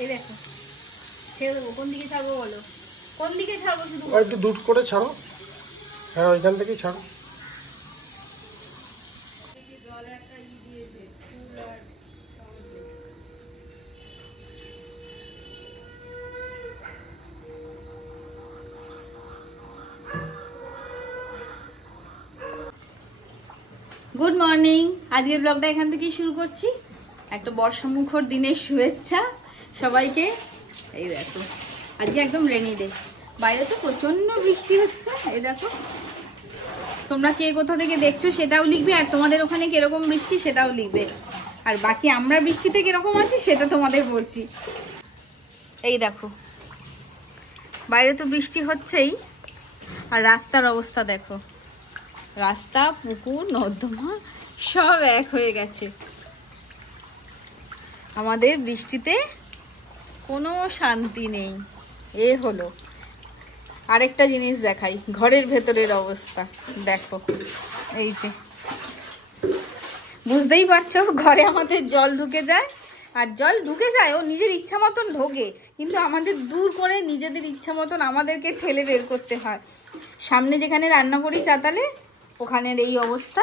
এই দেখো ছেড়ে দেবো। কোন দিকে ছাড়বো বলো? কোন দিকে ছাড়বো? শুধু একটু দুধ করে ছাড়ো। হ্যাঁ ওইখান থেকেই ছাড়ো। Good morning. আজকের ব্লগটা এখান থেকেই শুরু করছি। একটা বর্ষামুখর দিনের শুভেচ্ছা সবাইকে। এই দেখো আজকে একদম রেনি ডে, বাইরে তো প্রচন্ড বৃষ্টি হচ্ছে। এই দেখো, তোমরা কে কোথা থেকে দেখছো সেটাও লিখবে, আর তোমাদের ওখানে কিরকম বৃষ্টি সেটাও লিখবে, আর বাকি আমরা বৃষ্টিতে কিরকম আছি সেটা তোমাদের বলছি। এই দেখো বাইরে তো বৃষ্টি হচ্ছেই, আর রাস্তার অবস্থা দেখো। রাস্তা, পুকুর, নর্দমা সব এক হয়ে গেছে। আমাদের বৃষ্টিতে কোনো শান্তি নেই। এ হলো আরেকটা জিনিস দেখাই, ঘরের ভেতরের অবস্থা দেখো। এই যে বুঝতেই পারছো, ঘরে আমাদের জল ঢুকে যায়, আর জল ঢুকে যায় ও নিজের ইচ্ছা মতন ঢোকে, কিন্তু আমাদের দূর করে নিজেদের ইচ্ছা মতন আমাদেরকে ঠেলে বের করতে হয়। সামনে যেখানে রান্না করি চাতালে, ওখানের এই অবস্থা।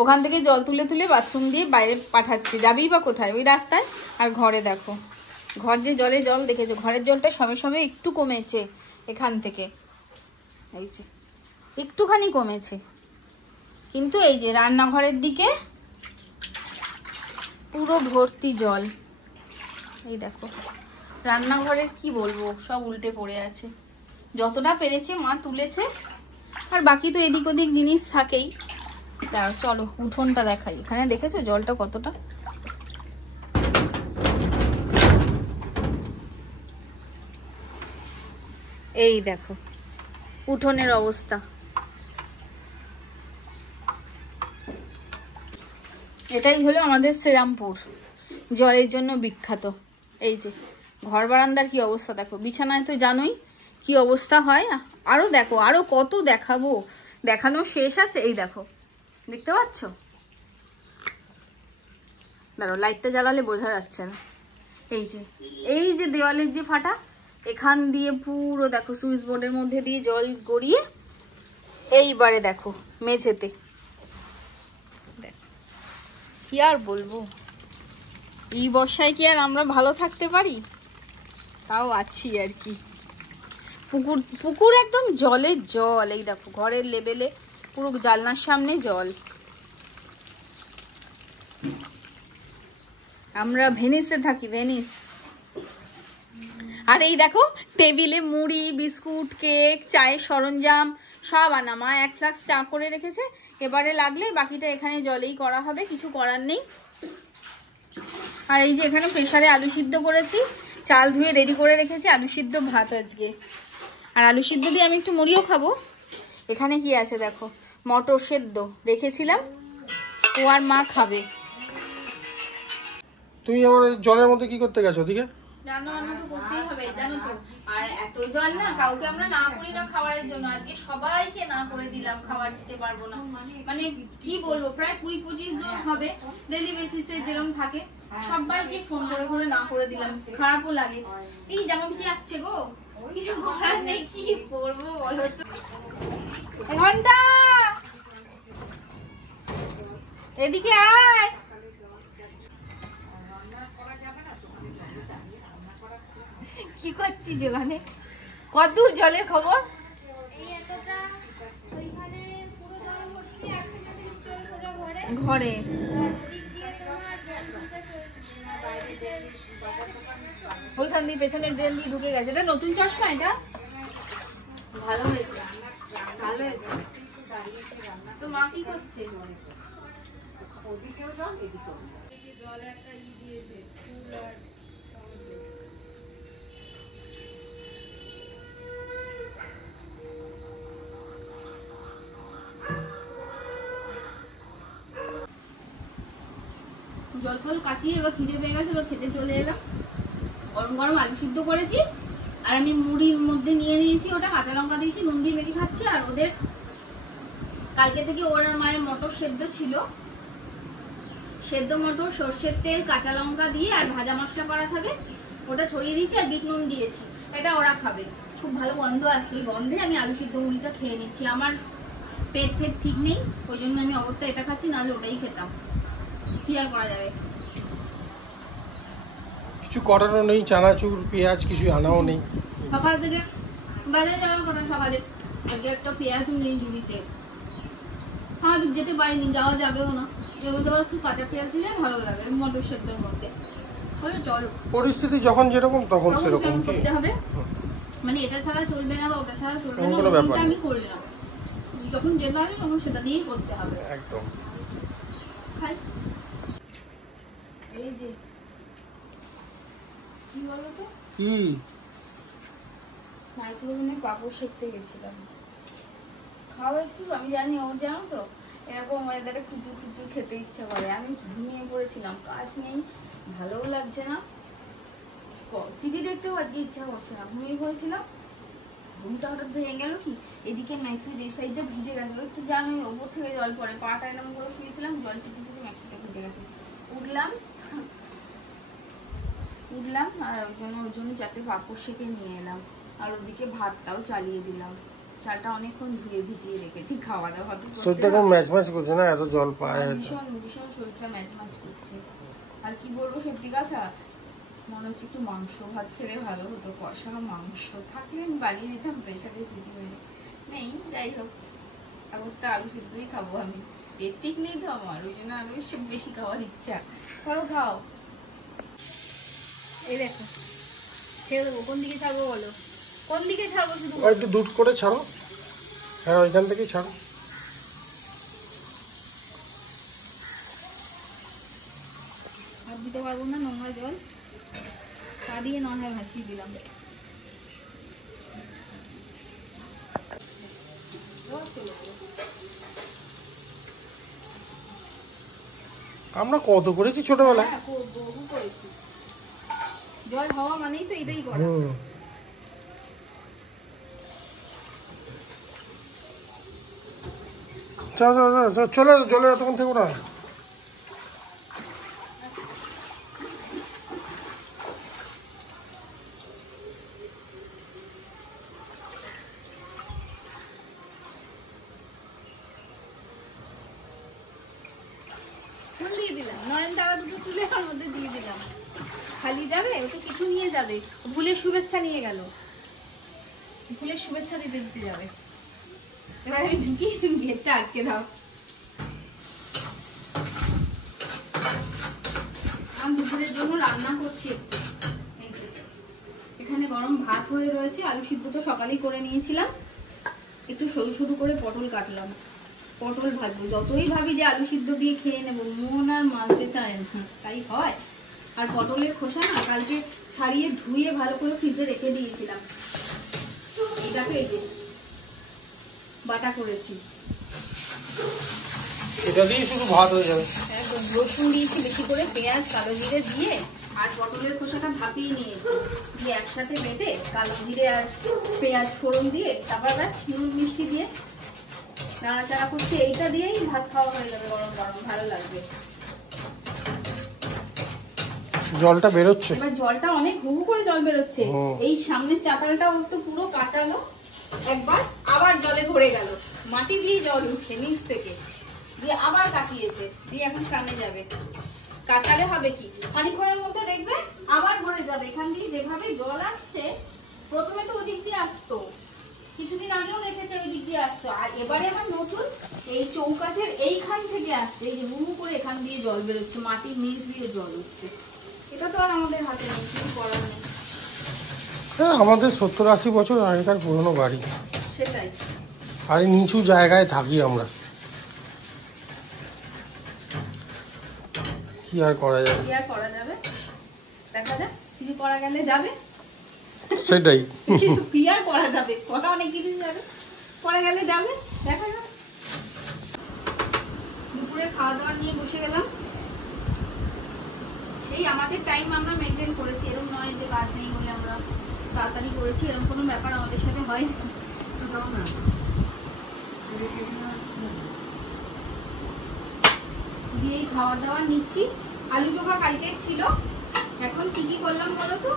ওখান থেকে জল তুলে তুলে বাথরুম দিয়ে বাইরে পাঠাচ্ছে, যাবেই বা কোথায়? ওই রাস্তায়। আর ঘরে দেখো, ঘর যে জলে জল দেখেছো, ঘরের জলটা সবে সবে একটু কমেছে এখান থেকে, এই যে একটুখানি কমেছে, কিন্তু এই যে রান্নাঘরের দিকে পুরো ভর্তি জল। এই দেখো রান্নাঘরের কি বলবো, সব উল্টে পড়ে আছে। যতটা পেরেছে মা তুলেছে, আর বাকি তো এদিক ওদিক জিনিস থাকেই। দাঁড়াও চলো উঠোনটা দেখাই। এখানে দেখেছো জলটা কতটা? এই দেখো উঠোনের অবস্থা। এটাই হলো আমাদের শ্রীরামপুর, জলের জন্য বিখ্যাত। এই যে ঘর বারান্দার কি অবস্থা দেখো, বিছানায় তো জানোই কি অবস্থা হয়। আরো দেখো, আরো কত দেখাবো, দেখানো শেষ আছে। এই দেখো দেখতে পাচ্ছ? দাঁড়াও লাইটটা জ্বালালে বোঝা যাচ্ছে না। এই যে দেওয়ালের যে ফাটা, এখান দিয়ে পুরো দেখো সুইচ বোর্ডের মধ্যে দিয়ে জল গড়িয়ে এইবারে দেখো মেঝেতে। কি আর বলবো, এই বর্ষায় কি আর আমরা ভালো থাকতে পারি? তাও আছি আর কি। পুকুর একদম জলে জল। এই দেখো ঘরের লেভেলে পুরো জানলার সামনে জল। আমরা ভেনিসে থাকি, ভেনিস। আর এই দেখো টেবিলে মুড়ি, বিস্কুট, কেক, চায়ের সরঞ্জাম সব আনা। মা 1 ফ্লাক্স চা করে রেখেছে, এবারে লাগলে বাকিটা এখানে জলেই করা হবে, কিছু করার নেই। আর এই যে এখানে প্রেসারে আলু সিদ্ধ করেছি, চাল ধুয়ে রেডি করে রেখেছি, আলু সিদ্ধ ভাত আজকে। আর আলু সিদ্ধ দিয়ে আমি একটু মুড়িও খাবো। এখানে কি আছে দেখো, মটর সেদ্ধ রেখেছিলাম, ও আর মা খাবে। তুমি আমার জলের মধ্যে কি করতে গেছো ওদিকে? রান্না বান্না তো করতেই হবে জানো তো। আর এত জল না, কাউকে আমরা না করি না খাবারের জন্য। আজকে সবাইকে না করে দিলাম, খাবার দিতে পারবো না। মানে কি বলবো, প্রায় 20-25 জন হবে ডেইলি বেসিসে যেরকম থাকে, সবাইকে ফোন করে করে না করে দিলাম। খারাপও লাগে। এই জামা পিছে যাচ্ছে গো, কিছু করার নেই, কি করবো বলো তো। ঘন্টা এদিকে আয়। কি করছিস ওখানে? কতদূর জলের খবর? ঘরে ওইখান দিয়ে পেছনে ড্রেন দিয়ে ঢুকে গেছে। এটা নতুন চশমা, এটা ভালো হয়েছে, ভালো হয়েছে। তোর মা কি করছে? ওদিকেও জল, এদিকেও জল। একটা দিয়েছে ফুল আর জল ফল কাচিয়ে এবার খিদে পেয়ে গেছে, এবার খেতে চলে এলাম। গরম গরম আলু সিদ্ধ করেছি, আর আমি মুড়ির মধ্যে নিয়ে নিয়েছি ওটা, কাঁচা লঙ্কা দিয়েছি, নুন দিয়ে মেখে খাচ্ছি। আর ওদের কালকে থেকে ওর আর মায়ের মটর সেদ্ধ ছিল, সেদ্ধ মটর, সর্ষের তেল, কাঁচা লঙ্কা দিয়ে আর ভাজা মশলা করা থাকে, ওটা ছড়িয়ে দিয়েছি আর বিট নুন দিয়েছি। এটা ওরা খাবে। খুব ভালো গন্ধ আসছে, ওই গন্ধে আমি আলু সিদ্ধ মুড়িটা খেয়ে নিচ্ছি। আমার পেট ঠিক নেই, ওই জন্য আমি অগত্যা এটা খাচ্ছি, নাহলে ওটাই খেতাম। কি আর করা যাবে। কিছু করারও নেই, চানাচুর পেঁয়াজ কিছু আনাও নেই। সকাল থেকে বাজারে যাওয়ার কথা, সকালে আজকে একটা পেঁয়াজ নেই ঝুড়িতে, স্বাভাবিক যেতে পারিনি, যাওয়া যাবেও না। এবার তো একটু কাঁচা পেঁয়াজ দিলে ভালো লাগে মটর সেদ্ধর মধ্যে। চলো, পরিস্থিতি যখন যেরকম তখন সেরকম করতে হবে, মানে এটা ছাড়া চলবে না বা ওটা ছাড়া চলবে না, কোনো ব্যাপার আমি করলাম। যখন যেটা হবে তখন সেটা দিয়েই করতে হবে। একদম। খাই। এই যে কি বলো তো, কি মাইক্রোওভেনে পাপড় সেঁকতে গেছিলাম। খাও একটু, আমি জানি ওর, জানো তো এরকম ওয়েদারে খুচুর খুচুর খেতে ইচ্ছে করে। আমি ঘুমিয়ে পড়েছিলাম, কাজ নেই, ভালোও লাগছে না, টিভি দেখতেও আজকে ইচ্ছা করছে না, ঘুমিয়ে পড়েছিলাম। ঘুমটা হঠাৎ ভেঙে গেল কি, এদিকে নাইসের এই সাইডটা ভিজে গেছে, একটু জানোই ওপর থেকে জল পড়ে, পাটা এরকম করে শুয়েছিলাম, জল ছিটে ছিটে ম্যাক্সিটা ভিজে গেছে। উঠলাম আর ওই জন্য 4টে পাপড় সেঁকে নিয়ে এলাম, আর ওদিকে ভাতটাও চালিয়ে দিলাম। চালটা অনেকক্ষণ ধুয়ে ভিজিয়ে রেখেছি, খাওয়া দাওয়া শরীরটা এখন ম্যাচ ম্যাচ করছে না, এত জল পায়, ভীষণ ভীষণ শরীরটা ম্যাচ ম্যাচ করছে। আর কি বলবো, সত্যি কথা, মনে হচ্ছে একটু মাংস ভাত খেলে ভালো হতো, কষা মাংস থাকলে আমি বানিয়ে দিতাম প্রেশারে সিটি মেরে, নেই। যাই হোক, আবার তো আলু সিদ্ধই খাবো আমি, পেট ঠিক নেই তো আমার, ওই জন্য আলু বেশি খাওয়ার ইচ্ছা। করো, খাও। এই দেখো, ছেড়ে দেবো, কোন দিকে ছাড়বো বলো, কোন দিকে ছাড়বো? শুধু একটু দুধ করে ছাড়ো। হ্যাঁ, ওইখান থেকেই ছাড়ো। হাত দিতে পারবো না, নোংরা জল, পা দিয়ে না হয় ভাসিয়ে দিলাম। আমরা কত করেছি ছোটবেলায়। বহু করেছি, জল হওয়া মানেই তো এটাই করা। চলে চলে এতক্ষণ থেকে না। ফুল দিয়ে দিলাম, নয়নতারা দুটো তুলে ওর মধ্যে দিয়ে দিলাম। খালি যাবে, ও তো কিছু নিয়ে যাবে, ভুলের শুভেচ্ছা নিয়ে গেল, ভুলের শুভেচ্ছা দিতে দিতে যাবে। এবার আমি ঢুকি, তুমি গেটটা আটকে দাও। আমি দুপুরের জন্য রান্না করছি একটু। এখানে গরম ভাত হয়ে রয়েছে, আলু সিদ্ধ তো সকালেই করে নিয়েছিলাম, একটু সরু সরু করে পটল কাটলাম, পটল ভাজবো। যতই ভাবি যে আলু সিদ্ধ দিয়ে খেয়ে নেবো, মন আর মানতে চায় না, তাই হয়। আর পটলের খোসা না কালকে ছাড়িয়ে ধুয়ে ভালো করে ফ্রিজে রেখে দিয়েছিলাম, এটাকে এই যে বাটা করেছি, এটা দিয়ে শুধু ভাত হয়ে যাবে। একদম রসুন দিয়েছি বেশি করে, পেঁয়াজ কালো জিরে দিয়ে, আর পটলের খোসাটা ভাপিয়ে নিয়েছি, দিয়ে একসাথে বেটে কালো জিরে আর পেঁয়াজ ফোড়ন দিয়ে, তারপর ব্যাস নুন মিষ্টি দিয়ে নাড়াচাড়া করছি। এইটা দিয়েই ভাত খাওয়া হয়ে যাবে গরম গরম, ভালো লাগবে। জলটা বেরোচ্ছে, এবার জলটা অনেক হু করে জল বেরোচ্ছে। এই সামনের চাতালটাও তো পুরো কাঁচালো, একবার আবার জলে ভরে গেল, মাটি দিয়ে জল উঠছে নিচ থেকে, দিয়ে আবার কাটিয়েছে, দিয়ে এখন সামনে যাবে। কাটালে হবে কি, খানিক্ষণের মধ্যে দেখবে আবার ভরে যাবে। এখান দিয়ে যেভাবে জল আসছে, প্রথমে তো ওদিক দিয়ে আসতো, কিছুদিন আগেও দেখেছে ওই দিক দিয়ে আসতো, আর এবারে আবার নতুন এই চৌকাঠের এইখান থেকে আসছে, এই যে হু করে এখান দিয়ে জল বেরোচ্ছে, মাটির নিচ দিয়ে জল উঠছে। এটা তো আর আমাদের হাতে নেই, কিছু করার নেই। হ্যাঁ, আমাদের 70-80 বছর আগেকার পুরনো বাড়ি, সেটাই। আর নিচু জায়গায় থাকি আমরা, কি আর করা যাবে। কি আর করা যাবে, দেখা যাক, কিছু করা গেলে যাবে, সেটাই। কিছু কি আর করা যাবে, কটা অনেক কিছু যাবে, করা গেলে যাবে, দেখা যাক। দুপুরে খাওয়া দাওয়া নিয়ে বসে গেলাম, সেই আমাদের টাইম আমরা মেনটেন করেছি, এরকম নয় যে কাজ নেই বলে আমরা তাড়াতাড়ি করেছি, এরকম কোনো ব্যাপার আমাদের সাথে হয় না। দিয়েই খাওয়া দাওয়া নিচ্ছি। আলু চোখা কালকে ছিল, এখন কি কি করলাম বলো তো?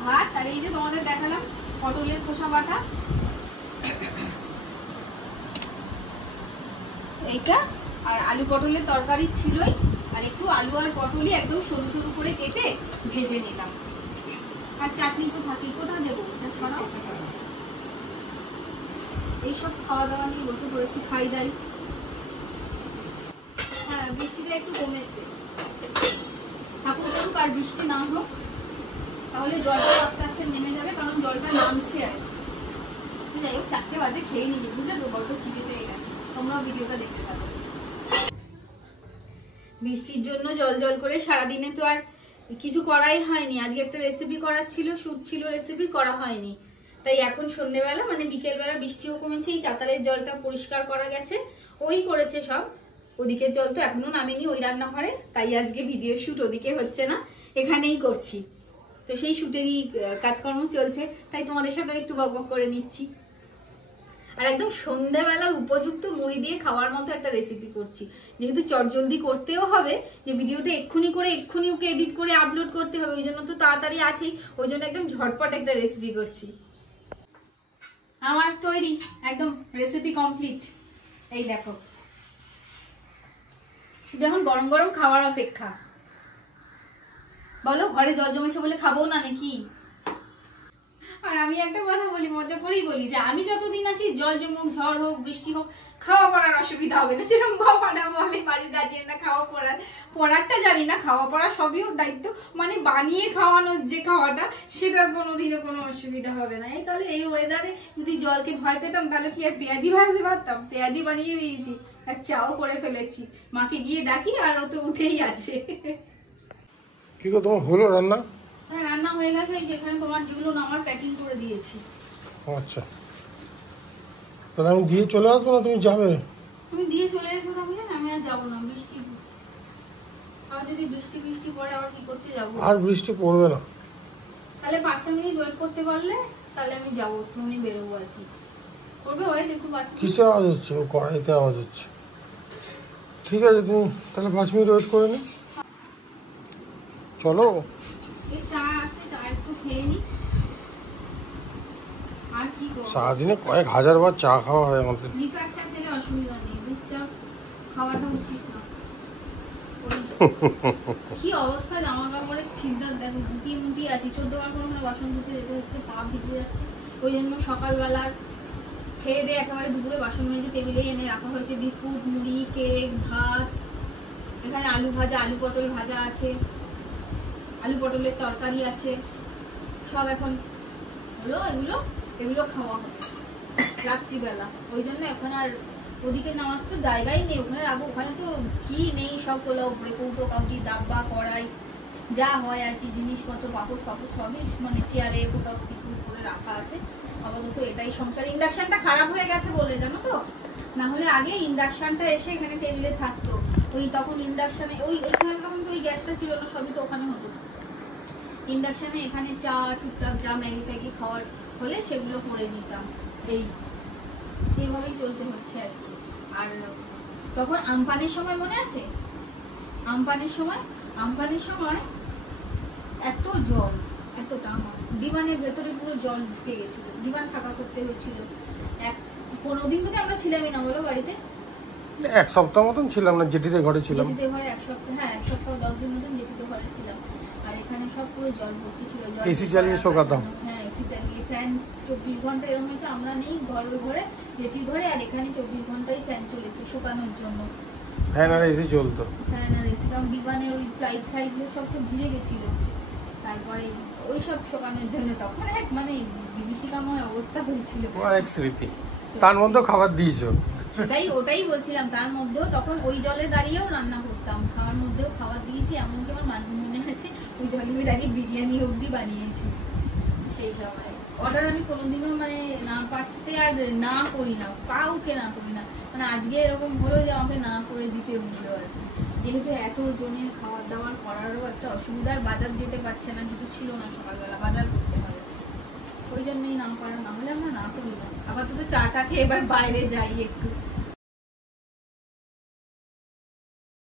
ভাত, আর এই যে তোমাদের দেখালাম পটলের খোসা বাটা, এইটা, আর আলু পটলের তরকারি ছিলই, আর একটু আলু আর পটলই একদম সরু সরু করে কেটে ভেজে নিলাম। আর চাটনি তো থাকি, কোথায় দেবো সরাও। এইসব খাওয়া দাওয়া নিয়ে বসে পড়েছি, খাই দাই। হ্যাঁ, বৃষ্টিটা একটু কমেছে, ঠাকুর করুক আর বৃষ্টি না হোক, তাহলে জলটা আস্তে আস্তে নেমে যাবে, কারণ জলটা নামছে আর কি। যাই হোক, 4টে বাজে, খেয়ে নিয়ে বুঝলে তো, বড্ড খিদে পেয়ে গেছে। তোমরাও ভিডিওটা দেখতে থাকো। বৃষ্টির জন্য জল জল করে সারাদিনে তো আর কিছু করাই হয়নি। আজকে একটা রেসিপি করার ছিল, শুট ছিল, রেসিপি করা হয়নি। তাই এখন সন্ধ্যেবেলা মানে বিকেলবেলা বৃষ্টিও কমেছে, এই চাতালের জলটা পরিষ্কার করা গেছে, ওই করেছে সব। ওদিকের জল তো এখনো নামেনি ওই রান্নাঘরে, তাই আজকে ভিডিও শুট ওদিকে হচ্ছে না, এখানেই করছি। তো সেই শুটেরই কাজকর্ম চলছে, তাই তোমাদের সাথে একটু বকবক করে নিচ্ছি। আর একদম সন্ধ্যাবেলার উপযুক্ত মুড়ি দিয়ে খাওয়ার মতো একটা রেসিপি করছি, যেহেতু চটজলদি করতেও হবে, যে ভিডিওটা এক্ষুনি করে এক্ষুনি ওকে এডিট করে আপলোড করতে হবে, ওই জন্য তো তাড়াতাড়ি আছেই, ওই জন্য একদম ঝটপট একটা রেসিপি করছি। আমার তৈরি, একদম রেসিপি কমপ্লিট। এই দেখো, শুধু এখন গরম গরম খাওয়ার অপেক্ষা। বলো, ঘরে জল জমেছে বলে খাবো না নাকি? আর আমি একটা কথা বলি, মজা করেই বলি, যে আমি যতদিন আছি জল জমুক, ঝড় হোক, বৃষ্টি হোক, খাওয়া পড়ার অসুবিধা হবে না। যেরকম বাবারা বলে বাড়ির গার্জিয়ানরা, খাওয়া পড়ারটা জানি না, খাওয়া পড়া সবই ওর দায়িত্ব, মানে বানিয়ে খাওয়ানোর যে খাওয়াটা, সেটা কোনোদিনও কোনো অসুবিধা হবে না। এই তাহলে এই ওয়েদারে যদি জলকে ভয় পেতাম, তাহলে কি আর পেঁয়াজি ভাজতে পারতাম? পেঁয়াজি বানিয়ে দিয়েছি, আর চাও করে ফেলেছি। মাকে গিয়ে ডাকি, আর ও তো উঠেই আছে। কি গো, তোমার হলো রান্না? হ্যাঁ, রান্না হয়ে গেছে, যেখানে তোমার যেগুলো নামার প্যাকিং করে দিয়েছি। আচ্ছা, তাহলে আমি দিয়ে চলে আসবো না তুমি যাবে? তুমি দিয়ে চলে এসো না, বুঝলেন, আমি আর যাবো না। বৃষ্টি, আর যদি বৃষ্টি বৃষ্টি পড়ে আবার কি করতে যাবো? আর বৃষ্টি পড়বে না। তাহলে 5 মিনিট ওয়েট করতে পারলে তাহলে আমি যাবো, তুমি বেরোবো আর কি করবে। ওয়েট একটু কিসে আওয়াজ হচ্ছে? ও কড়াইতে আওয়াজ হচ্ছে। ঠিক আছে, তুমি তাহলে 5 মিনিট ওয়েট করে নি, চলো। এই চা আছে, চা একটু খেয়ে নি। আর কি করবো, সারাদিনে কয়েক হাজার বার চা খাওয়া হয় আমাদের। লিকার চা খেলে অসুবিধা নেই, দুধ চা খাওয়াটা উচিত না। কি অবস্থা জামা কাপড়ের, চিন্তা দেখো, গুটি মুটি আছি, 14 বার করে বাসন ধুতে যেতে হচ্ছে, পা ভিজে যাচ্ছে। ওই জন্য সকালবেলার খেয়ে দিয়ে একেবারে দুপুরে বাসন মেজে টেবিলে এনে রাখা হয়েছে বিস্কুট, মুড়ি, কেক, ভাত। এখানে আলু ভাজা, আলু পটল ভাজা আছে, আলু পটলের তরকারি আছে, সব এখন হলো। এগুলো খাওয়া হবে রাত্রিবেলা, ওই জন্য এখন আর ওদিকে নামার তো জায়গাই নেই, ওখানে রাখবো, ওখানে তো কি নেই, সব তোলা উপরে, কৌটো কাউটি, ডাব্বা, কড়াই, যা হয় আর কি, জিনিসপত্র, পাপড় সবই মানে চেয়ারে কোথাও কিছু করে রাখা আছে। আপাতত এটাই সংসার। ইন্ডাকশনটা খারাপ হয়ে গেছে বলে, জানো তো, না হলে আগে ইন্ডাকশনটা এসে এখানে টেবিলে থাকতো। ওই তখন ইন্ডাকশনে এইখানে তখন তো ওই গ্যাসটা ছিল না, সবই তো ওখানে হতো। ইন্ডাকশনে এখানে চা টুকটাক যা ম্যাগি ফ্যাগি খাওয়ার হলে সেগুলো করে নিতাম। এইভাবেই চলতে হচ্ছে আর কি। আর তখন আমপানের সময় মনে আছে, আমপানের সময় এত জল, এতটা ডিমানের ভেতরে পুরো জল ঢুকে গেছিল, ডিমান থাকা করতে হয়েছিল। 15 দিন তো আমরা ছিলামই না, বলো বাড়িতে। 1 সপ্তাহ মতন ছিলাম না, জেঠিদের ঘরে ছিলাম। জেঠিদের ঘরে 1 সপ্তাহ, হ্যাঁ 1 সপ্তাহ 10 দিন মতন জেঠিদের ঘরে ছিলাম। আর এখানে সব পুরো জল ভর্তি ছিল, এসি চালিয়ে শোকাতাম। হ্যাঁ, এসি চালিয়ে, ফ্যান 24 ঘন্টা এরকম হয়েছে। আমরা নেই ওই ঘরে, জেঠির ঘরে, আর এখানে 24 ঘন্টাই ফ্যান চলেছে শোকানোর জন্য। ফ্যান আর এসি চলতো, ফ্যান আর এসি, কারণ বিমানের ওই ফ্লাইটগুলো সব তো ভিজে গেছিল। তারপরে ওই সব শোকানোর জন্য তখন এক মানে বিভীষিকাময় অবস্থা হয়েছিল। এক স্মৃতি। তার মধ্যে খাবার দিয়েছো, ওটাই বলছিলাম, তার মধ্যেও তখন ওই জলে দাঁড়িয়েও রান্না করতাম, খাওয়ার মধ্যেও খাবার দিয়েছি। এমনকি আমার মনে আছে ওই জলে আমি দাঁড়িয়ে বিরিয়ানি অবধি বানিয়েছি সেই সময়। অর্ডার আমি কোনোদিনও মানে না পারতে আর না করি না, কাউকে না করি না। মানে আজকে এরকম হলো যে আমাকে না করে দিতে হলো আর কি, যেহেতু এত জনের খাবার দাবার করারও একটা অসুবিধার, বাজার যেতে পারছে না, কিছু ছিল না, সকালবেলা বাজার করতে হবে, ওই জন্যই না করা। না হলে আমরা না করি না। আপাতত চাটা খেয়ে এবার বাইরে যাই একটু।